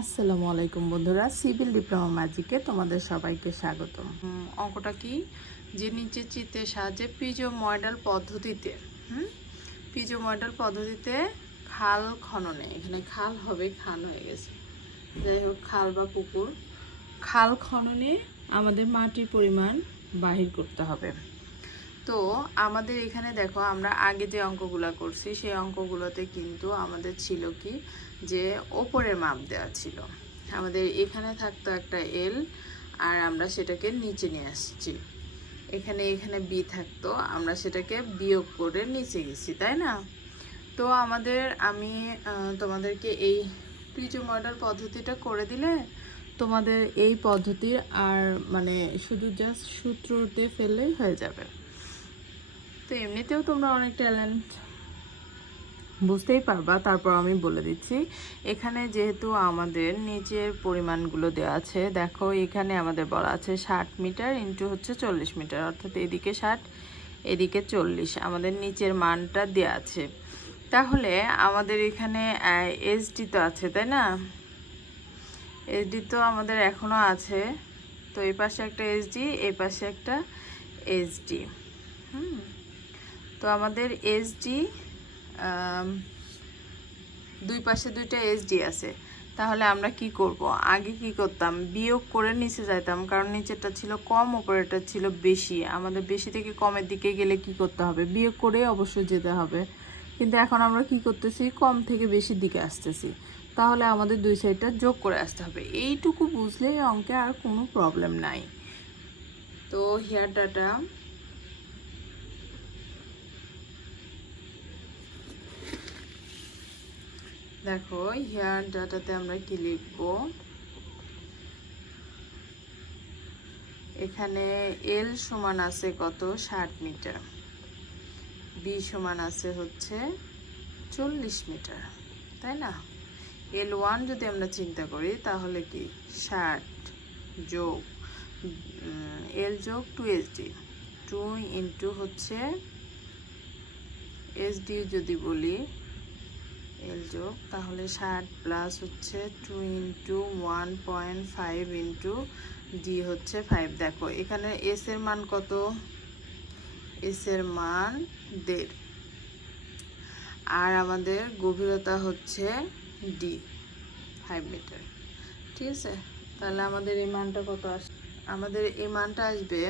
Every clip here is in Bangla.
আসসালামু আলাইকুম বন্ধুরা, সিভিল ডিপ্লোমা ম্যাজিকে তোমাদের সবাইকে স্বাগত অঙ্কটা কি? যে নিচে চিত্রের সাহায্যে পিজো মডেল পদ্ধতিতে, হুম? পিজো মডেল পদ্ধতিতে খাল খননে, এখানে খাল হবে, খাল হয়ে গেছে। যাই হোক, খাল বা পুকুর। খাল খননে আমাদের মাটির পরিমাণ বাহির করতে হবে। তো আমাদের এখানে দেখো, আমরা আগে যে অঙ্কগুলো করছি, সেই অঙ্কগুলোতে কিন্তু আমাদের ছিল কি, যে ওপরের মাপ দেওয়া ছিল। আমাদের এখানে থাকতো একটা এল আর আমরা সেটাকে নিচে নিয়ে আসছি। এখানে এখানে বি থাকতো, আমরা সেটাকে বিয়োগ করে নিচে গেছি, তাই না? তো আমাদের, আমি তোমাদেরকে এই প্রিজো মডেল পদ্ধতিটা করে দিলে তোমাদের এই পদ্ধতির আর মানে শুধু জাস্ট সূত্রতে ফেললেই হয়ে যাবে। তো এমনিতেও তোমরা অনেক ট্যালেন্ট বুঝতেই পারবা, তারপর আমি বলে দিচ্ছি। এখানে যেহেতু আমাদের নিচের পরিমাণগুলো দেওয়া আছে, দেখো এখানে আমাদের বলা আছে ষাট মিটার ইন্টু হচ্ছে চল্লিশ মিটার, অর্থাৎ এদিকে ষাট, এদিকে চল্লিশ, আমাদের নিচের মানটা দেওয়া আছে। তাহলে আমাদের এখানে এসডি তো আছে, তাই না? এসডি তো আমাদের এখনও আছে। তো এই পাশে একটা এসডি এই পাশে একটা এসডি হুম। তো আমাদের এসডি দুই পাশে দুইটা এসডি আছে। তাহলে আমরা কি করব? আগে কি করতাম? বিয়োগ করে নিচে যাইতাম, কারণ নিচেরটা ছিল কম, উপরেরটা ছিল বেশি। আমাদের বেশি থেকে কমের দিকে গেলে কি করতে হবে? বিয়োগ করে অবশ্যই যেতে হবে। কিন্তু এখন আমরা কি করতেছি? কম থেকে বেশির দিকে আসতেছি। তাহলে আমাদের দুই সাইডটা যোগ করে আসতে হবে। এইটুকু বুঝলে অঙ্কে আর কোনো প্রবলেম নাই। তো হেয়ার ডাটা দেখো হেয়ার ডাটাতে আমরা কি লিখব? এখানে এল সমান আছে কত? ষাট মিটার। বি সমান আছে হচ্ছে চল্লিশ মিটার, তাই না? এল ওয়ান যদি আমরা চিন্তা করি, তাহলে কি? ষাট যোগ এল যোগ টু ডি টু ইন্টু হচ্ছে এস ডি যদি বলি এল যোগ তাহলে ষাট প্লাস হচ্ছে two into one point five into D হচ্ছে ফাইভ দেখো, এখানে এস এর মান কত? এস এর মান দেড়। আর আমাদের গভীরতা হচ্ছে ডি ফাইভ মিটার ঠিক আছে? তাহলে আমাদের এই মানটা কত আস? আমাদের এই মানটা আসবে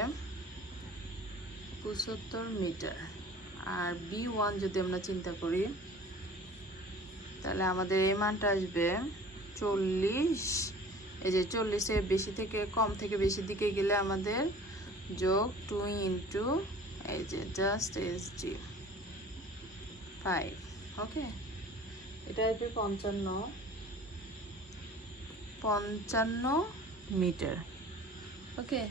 পঁচাত্তর মিটার আর বি ওয়ান যদি আমরা চিন্তা করি তাহলে আমাদের এই মানটা আসবে চল্লিশ। এই যে চল্লিশে বেশি থেকে কম থেকে বেশি দিকে গেলে আমাদের যোগ টু ইন্টু এই যে just S G five okay এটা আসবে পঞ্চান্ন। পঞ্চান্ন মিটার ওকে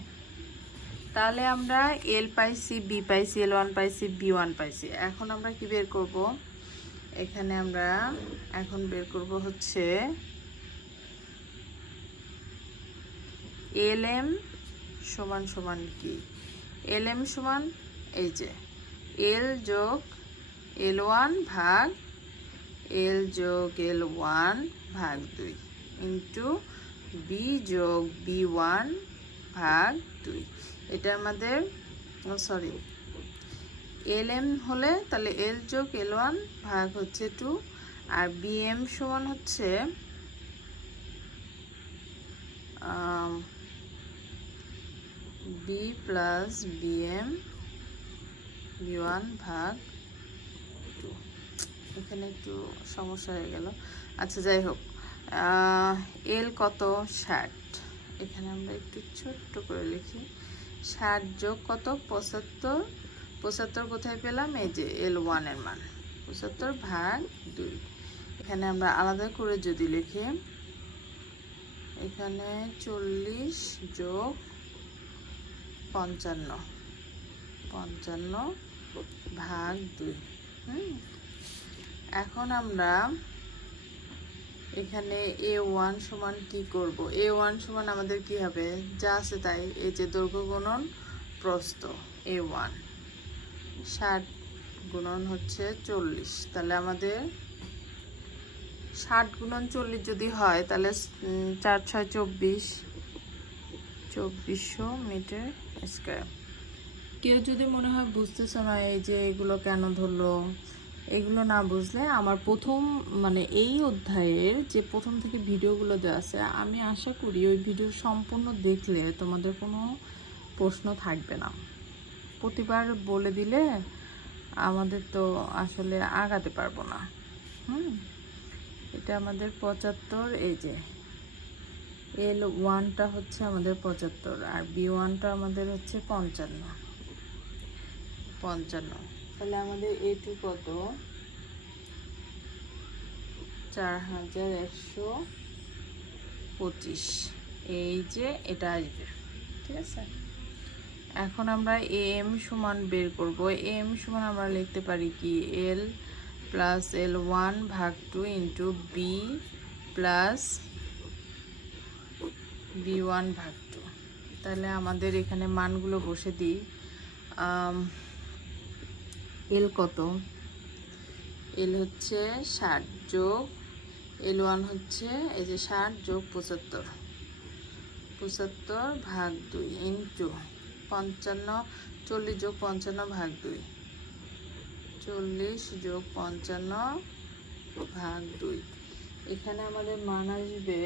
তাহলে আমরা এল পাইছি বি পাইছি এল ওয়ান পাইছি বি ওয়ান পাইছি। এখন আমরা কি বের করব? এখানে আমরা এখন বের করব হচ্ছে এল এম সমান সমান কি? এল এম সমান এই যে, এল যোগ এল ওয়ান ভাগ এল যোগ এল ওয়ান ভাগ দুই ইন্টু বি যোগ বি ওয়ান ভাগ দুই। এটা আমাদের সরি এল এম হলে তাহলে এল যোগ এল ওয়ান ভাগ হচ্ছে টু, আর বি এম সমান হচ্ছে B plus B M B one ভাগ টু। এখানে একটু সমস্যা হয়ে গেল। আচ্ছা যাই হোক এল কত? ষাট। এখানে আমরা একটু ছোট্ট করে লিখি। ষাট যোগ কত? পঁচাত্তর। পঁচাত্তর কোথায় পেলাম? এই যে এল ওয়ানের মান। পঁচাত্তর ভাগ দুই। এখানে আমরা আলাদা করে যদি লিখি, এখানে চল্লিশ যোগ পঞ্চান্ন। পঞ্চান্ন ভাগ দুই। হুম? এখন আমরা এখানে এ ওয়ান সমান কি করব? এ ওয়ান সমান আমাদের কি হবে? যা আছে তাই। এই যে দৈর্ঘ্য গুণন এ ওয়ান ষাট গুণন হচ্ছে চল্লিশ। তাহলে আমাদের ষাট গুণন চল্লিশ যদি হয়, তাহলে চার ছয় চব্বিশ, চব্বিশশো মিটার স্কোয়ার। কেউ যদি মনে হয় বুঝতেছ না, এই যে এগুলো কেন ধরলো, এগুলো না বুঝলে আমার প্রথম মানে এই অধ্যায়ের যে প্রথম থেকে ভিডিওগুলো দেওয়া আছে, আমি আশা করি ওই ভিডিও সম্পূর্ণ দেখলে তোমাদের কোনো প্রশ্ন থাকবে না। প্রতিবার বলে দিলে আমাদের তো আসলে আগাতে পারব না। হুম? এটা আমাদের পঁচাত্তর, এই যে। এল ওয়ানটা হচ্ছে আমাদের পঁচাত্তর, আর বি ওয়ানটা আমাদের হচ্ছে পঞ্চান্ন। পঞ্চান্ন। তাহলে আমাদের এ টু কত? চার হাজার একশো পঁচিশ। এই যে এটা আসবে। ঠিক আছে? এখন আমরা এম সমান বের করব। এম সমান আমরা লিখতে পারি কি? এল প্লাস এল ওয়ান ভাগ two into B plus B one ভাগ টু। তাহলে আমাদের এখানে মানগুলো বসে দিই। এল কত? এল হচ্ছে ষাট যোগ এল ওয়ান হচ্ছে এই যে ষাট যোগ পঁচাত্তর। পঁচাত্তর ভাগ দুই ইন্টু পঞ্চান্ন, চল্লিশ যোগ পঞ্চান্ন ভাগ দুই। চল্লিশ যোগ পঞ্চান্ন ভাগ দুই। এখানে আমাদের মান আসবে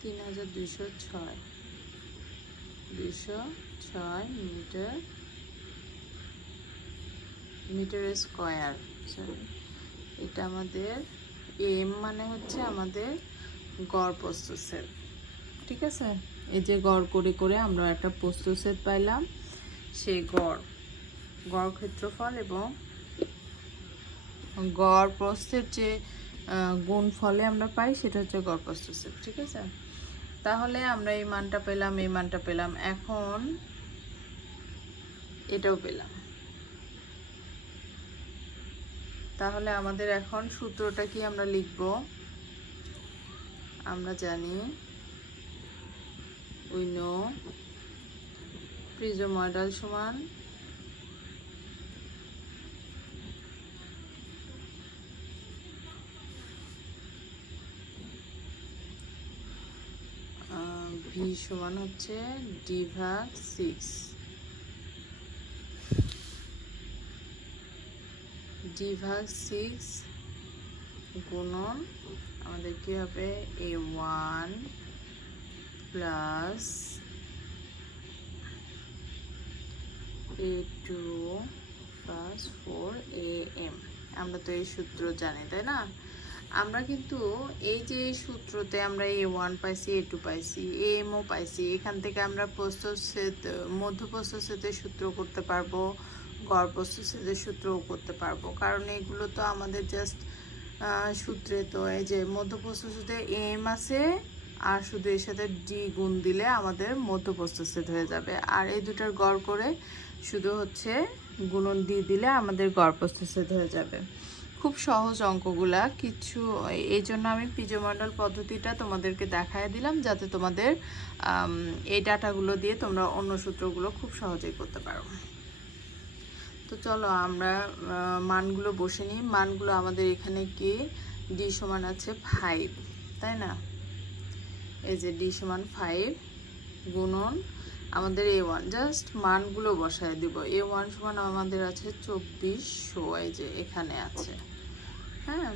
তিন হাজার দুইশো ছয়। দুইশো ছয় মিটার মিটার স্কোয়ার সরি এটা আমাদের এম মানে হচ্ছে আমাদের গড় প্রস্তুত ঠিক আছে? এই যে গড় করে করে আমরা একটা প্রস্তুত সেট পাইলাম। সেই গড় গড় ক্ষেত্রফল এবং গড় প্রস্থের যে গুণ ফলে আমরা পাই সেটা হচ্ছে গড় প্রস্থ সেট, ঠিক আছে? তাহলে আমরা এই মানটা পেলাম, এই মানটা পেলাম। এখন এটাও পেলাম। তাহলে আমাদের এখন সূত্রটা কি আমরা লিখব? আমরা জানি উই নো প্রিজো মডেল সমান। ভি সমান হচ্ছে ডি ভাগ সিক্স। ডি ভাগ সিক্স গুণন আমাদের কি হবে? A one. Plus A two plus four A M. আমরা তো এই সূত্র জানি, তাই না? আমরা কিন্তু এই যে এই সূত্রতে আমরা এ ওয়ান পাইছি, এ টু পাইছি, এ এমও পাইছি, এখান থেকে আমরা প্রস্তচ্ছেদ মধ্যপ্রস্তচ্ছেদের সূত্র করতে পারব গড় প্রস্তচ্ছেদের সূত্রও করতে পারব। কারণ এগুলো তো আমাদের জাস্ট সূত্রে তো এই যে মধ্যপ্রস্তচ্ছেদে এম আছে আর শুধু এর সাথে ডি গুণ দিলে আমাদের মধ্যপ্রস্তচ্ছেদ হয়ে যাবে। আর এই দুটার গড় করে শুধু হচ্ছে গুণন দিয়ে দিলে আমাদের গড় প্রস্তচ্ছেদ হয়ে যাবে। খুব সহজ অঙ্কগুলা, কিছু এই জন্য আমি পিজোমণ্ডল পদ্ধতিটা তোমাদেরকে দেখায় দিলাম, যাতে তোমাদের এই ডাটাগুলো দিয়ে তোমরা অন্য সূত্রগুলো খুব সহজেই করতে পারো। তো চলো আমরা মানগুলো বসে নিই। মানগুলো আমাদের এখানে কি? ডি সমান আছে ফাইভ তাই না? এই যে ডি সমান ফাইভ গুণন, আমাদের এ ওয়ান, জাস্ট মানগুলো বসায় দিব। এ ওয়ান সমান আমাদের আছে চব্বিশশো, এই যে এখানে আছে। হ্যাঁ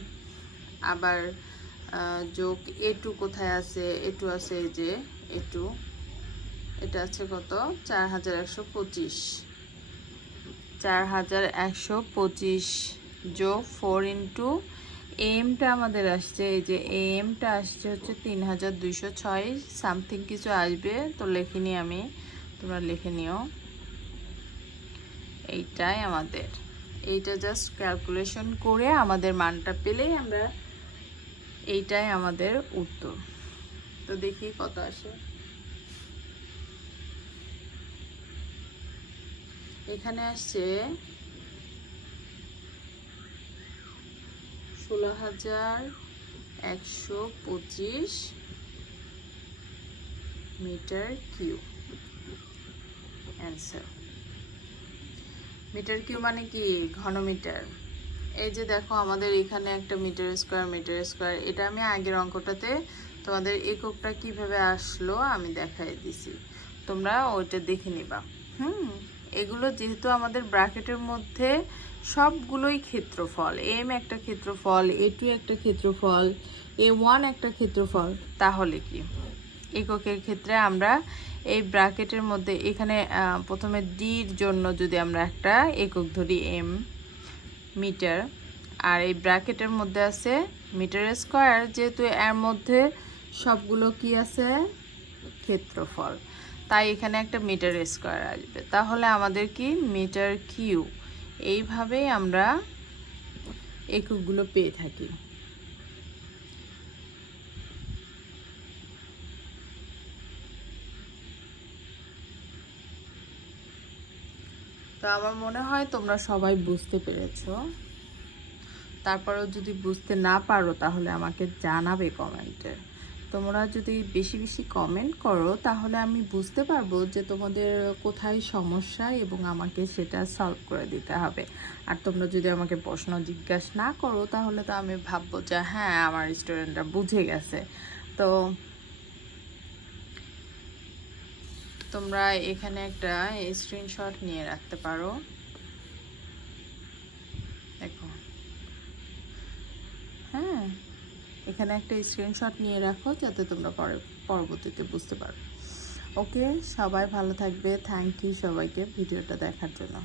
আবার যোগ এ টু কোথায় আছে? এ টু আছে এই যে এ টু এটা আছে কত? চার হাজার একশো পঁচিশ। চার হাজার একশো পঁচিশ যোগ ফোর ইন্টু এমটা আমাদের আসছে, এই যে এমটা আসছে হচ্ছে তিন হাজার দুইশো ছয়, সামথিং কিছু আসবে, তো লেখিনি আমি, তোমরা লিখে নিও। এইটাই আমাদের। এইটা জাস্ট ক্যালকুলেশন করে আমাদের মানটা পেলেই আমরা এইটাই আমাদের উত্তর। তো দেখি কত আসে। এখানে আসছে ষোলো হাজার একশো পঁচিশ metre cube answer metre cube মানে কি? ঘনমিটার এই যে দেখো, আমাদের এখানে একটা মিটার স্কোয়ার মিটার স্কোয়ার। এটা আমি আগের অঙ্কটাতে তোমাদের এককটা কীভাবে আসলো আমি দেখাই দিছি। তোমরা ওইটা দেখে নিবা। হুম? এগুলো যেহেতু আমাদের ব্র্যাকেটের মধ্যে সবগুলোই ক্ষেত্রফল। এম একটা ক্ষেত্রফল, এ টু একটা ক্ষেত্রফল, এ ওয়ান একটা ক্ষেত্রফল। তাহলে কি? এককের ক্ষেত্রে আমরা এই ব্র্যাকেটের মধ্যে এখানে প্রথমে ডির জন্য যদি আমরা একটা একক ধরি এম মিটার, আর এই ব্র্যাকেটের মধ্যে আছে মিটার স্কোয়ার, যেহেতু এর মধ্যে সবগুলো কি আছে? ক্ষেত্রফল। তাই এখানে একটা মিটার স্কোয়ার আসবে। তাহলে আমাদের কি? Metre cube. এইভাবেই আমরা এককগুলো পেয়ে থাকি। তো আমার মনে হয় তোমরা সবাই বুঝতে পেরেছ। তারপরেও যদি বুঝতে না পারো তাহলে আমাকে জানাবে কমেন্টে। তোমরা যদি বেশি বেশি কমেন্ট করো, তাহলে আমি বুঝতে পারব যে তোমাদের কোথায় সমস্যা এবং আমাকে সেটা সলভ করে দিতে হবে। আর তোমরা যদি আমাকে প্রশ্ন জিজ্ঞাসা না করো, তাহলে তো আমি ভাববো যে হ্যাঁ আমার স্টুডেন্টরা বুঝে গেছে। তো তোমরা এখানে একটা স্ক্রিনশট নিয়ে রাখতে পারো দেখো হ্যাঁ এখানে একটা স্ক্রিনশট নিয়ে রাখো যাতে তোমরা পরে পরবর্তীতে বুঝতে পারো। ওকে সবাই ভালো থাকবে। থ্যাংক ইউ সবাইকে ভিডিওটা দেখার জন্য।